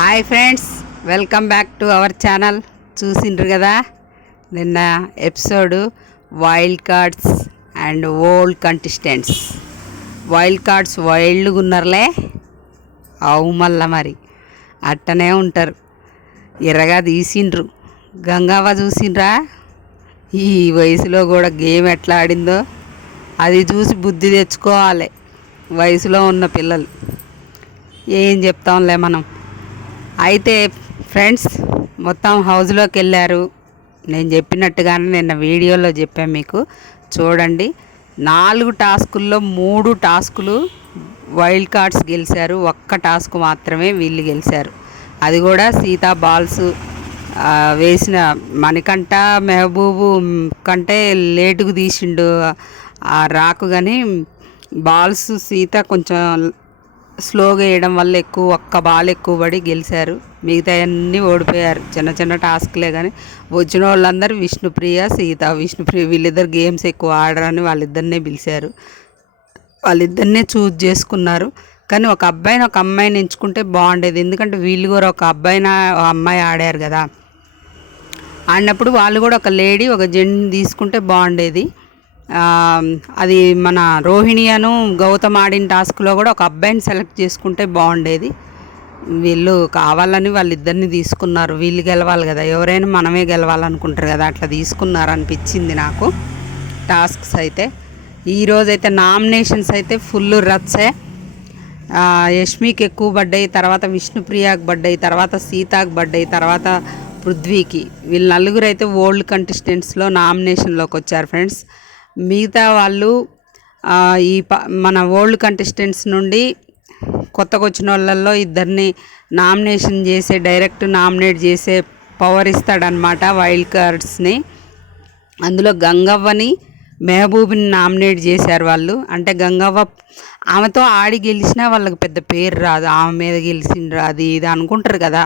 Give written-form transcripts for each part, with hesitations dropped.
Hi friends, welcome back to our channel. చూసిండ్రు కదా నిన్న episode wild cards and old contestants. Wild cards వైల్డ్గా ఉన్నారులే, అవు మళ్ళా మరి అట్టనే ఉంటారు. ఎర్రగా తీసిండ్రు. గంగవ్వ చూసిండ్రా ఈ వయసులో కూడా గేమ్ ఎట్లా ఆడిందో. అది చూసి బుద్ధి తెచ్చుకోవాలి వయసులో ఉన్న పిల్లలు. ఏం చెప్తాంలే మనం. అయితే ఫ్రెండ్స్ మొత్తం హౌస్లోకి వెళ్ళారు. నేను చెప్పినట్టుగానే నిన్న వీడియోలో చెప్పాను మీకు, చూడండి. 4 టాస్కుల్లో 3 టాస్కులు వైల్డ్ కార్డ్స్ గెలిచారు, ఒక్క టాస్క్ మాత్రమే వీళ్ళు గెలిచారు. అది కూడా సీతా బాల్స్ వేసిన మణికంఠ మెహబూబు కంటే లేటుకు తీసిండు రాకు, కానీ బాల్స్ సీత కొంచెం స్లోగా వేయడం వల్ల ఒక్క బాల్ ఎక్కువ పడి గెలిచారు. మిగతా అన్నీ ఓడిపోయారు. చిన్న చిన్న టాస్క్లే, కానీ వచ్చిన వాళ్ళందరూ విష్ణుప్రియ సీత. విష్ణుప్రియ వీళ్ళిద్దరు గేమ్స్ ఎక్కువ ఆడరని వాళ్ళిద్దరినే పిలిచారు, వాళ్ళిద్దరినే చూజ్ చేసుకున్నారు. కానీ ఒక అబ్బాయిని ఒక అమ్మాయిని ఎంచుకుంటే బాగుండేది. ఎందుకంటే వీళ్ళు కూడా ఒక అబ్బాయిని అమ్మాయి ఆడారు కదా, ఆడినప్పుడు వాళ్ళు కూడా ఒక లేడీ ఒక జెంట్ని తీసుకుంటే బాగుండేది. అది మన రోహిణి అను గౌతమ్ ఆడిన టాస్క్లో కూడా ఒక అబ్బాయిని సెలెక్ట్ చేసుకుంటే బాగుండేది. వీళ్ళు కావాలని వాళ్ళిద్దరిని తీసుకున్నారు. వీళ్ళు గెలవాలి కదా, ఎవరైనా మనమే గెలవాలనుకుంటారు కదా, అట్లా తీసుకున్నారు అనిపించింది నాకు. టాస్క్స్ అయితే ఈరోజైతే నామినేషన్స్ అయితే ఫుల్ రచ్చే. యష్మికి ఎక్కువ పడ్డాయి, తర్వాత విష్ణుప్రియకి పడ్డాయి, తర్వాత సీతాకి పడ్డాయి, తర్వాత పృథ్వీకి. వీళ్ళు నలుగురు అయితే ఓల్డ్ కంటెస్టెంట్స్లో నామినేషన్లోకి వచ్చారు ఫ్రెండ్స్. మిగతా వాళ్ళు మన ఓల్డ్ కంటెస్టెంట్స్ నుండి కొత్తగా వచ్చిన వాళ్ళల్లో ఇద్దరిని నామినేషన్ చేసే, డైరెక్ట్ నామినేట్ చేసే పవర్ ఇస్తాడనమాట వైల్డ్ కార్డ్స్ని. అందులో గంగవ్వని మెహబూబ్ని నామినేట్ చేశారు వాళ్ళు. అంటే గంగవ్వ ఆమెతో ఆడి గెలిచినా వాళ్ళకి పెద్ద పేరు రాదు, ఆమె మీద గెలిచిండ్రు అది ఇది అనుకుంటారు కదా.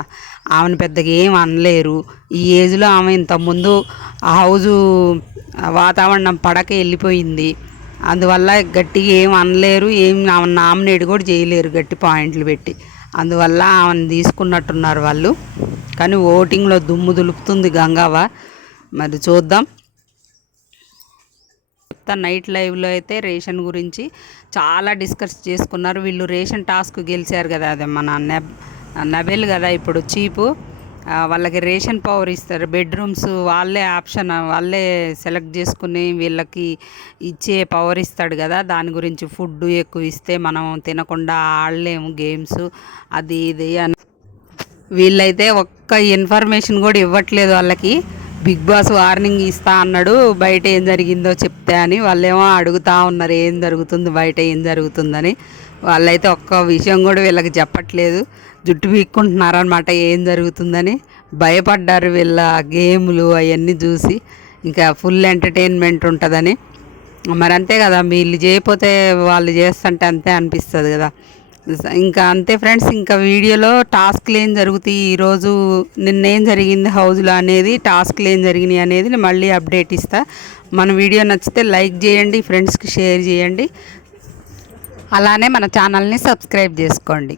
ఆమెను పెద్దగా ఏం అనలేరు. ఈ ఏజ్లో ఆమె ఇంతకుముందు హౌజు వాతావరణం పడక వెళ్ళిపోయింది. అందువల్ల గట్టిగా ఏం అనలేరు, ఏం ఆమెను నామినేట్ కూడా చేయలేరు గట్టి పాయింట్లు పెట్టి. అందువల్ల ఆమెను తీసుకున్నట్టున్నారు వాళ్ళు. కానీ ఓటింగ్లో దుమ్ము దులుపుతుంది గంగవ్వ. మరి చూద్దాం. నైట్ లైవ్లో అయితే రేషన్ గురించి చాలా డిస్కస్ చేసుకున్నారు. వీళ్ళు రేషన్ టాస్క్ గెలిచారు కదా, అదే మన నబెల్ కదా ఇప్పుడు చీపు. వాళ్ళకి రేషన్ పవర్ ఇస్తారు. బెడ్రూమ్స్ వాళ్ళే ఆప్షన్, వాళ్ళే సెలెక్ట్ చేసుకుని వీళ్ళకి ఇచ్చే పవర్ ఇస్తాడు కదా. దాని గురించి ఫుడ్ ఎక్కువ ఇస్తే మనం తినకుండా ఆడలేము గేమ్స్, అది ఇది అని. వీళ్ళైతే ఒక్క ఇన్ఫర్మేషన్ కూడా ఇవ్వట్లేదు వాళ్ళకి. బిగ్ బాస్ వార్నింగ్ ఇస్తా అన్నాడు, బయట ఏం జరిగిందో చెప్తే అని. వాళ్ళేమో అడుగుతూ ఉన్నారు ఏం జరుగుతుంది బయట, ఏం జరుగుతుందని. వాళ్ళైతే ఒక్క విషయం కూడా వీళ్ళకి చెప్పట్లేదు. జుట్టు పీక్కుంటున్నారనమాట ఏం జరుగుతుందని. భయపడ్డారు వీళ్ళ గేములు అవన్నీ చూసి. ఇంకా ఫుల్ ఎంటర్టైన్మెంట్ ఉంటుందని. మరి అంతే కదా, వీళ్ళు చేయకపోతే వాళ్ళు చేస్తుంటే అంతే అనిపిస్తుంది కదా. ఇంకా అంతే ఫ్రెండ్స్. ఇంకా వీడియోలో టాస్క్లు ఏం జరుగుతాయి, ఈరోజు నిన్నేం జరిగింది హౌస్లో అనేది, టాస్క్లు ఏం జరిగినాయి అనేది నేను మళ్ళీ అప్డేట్ ఇస్తా. మన వీడియో నచ్చితే లైక్ చేయండి, ఫ్రెండ్స్కి షేర్ చేయండి, అలానే మన ఛానల్ని సబ్స్క్రైబ్ చేసుకోండి.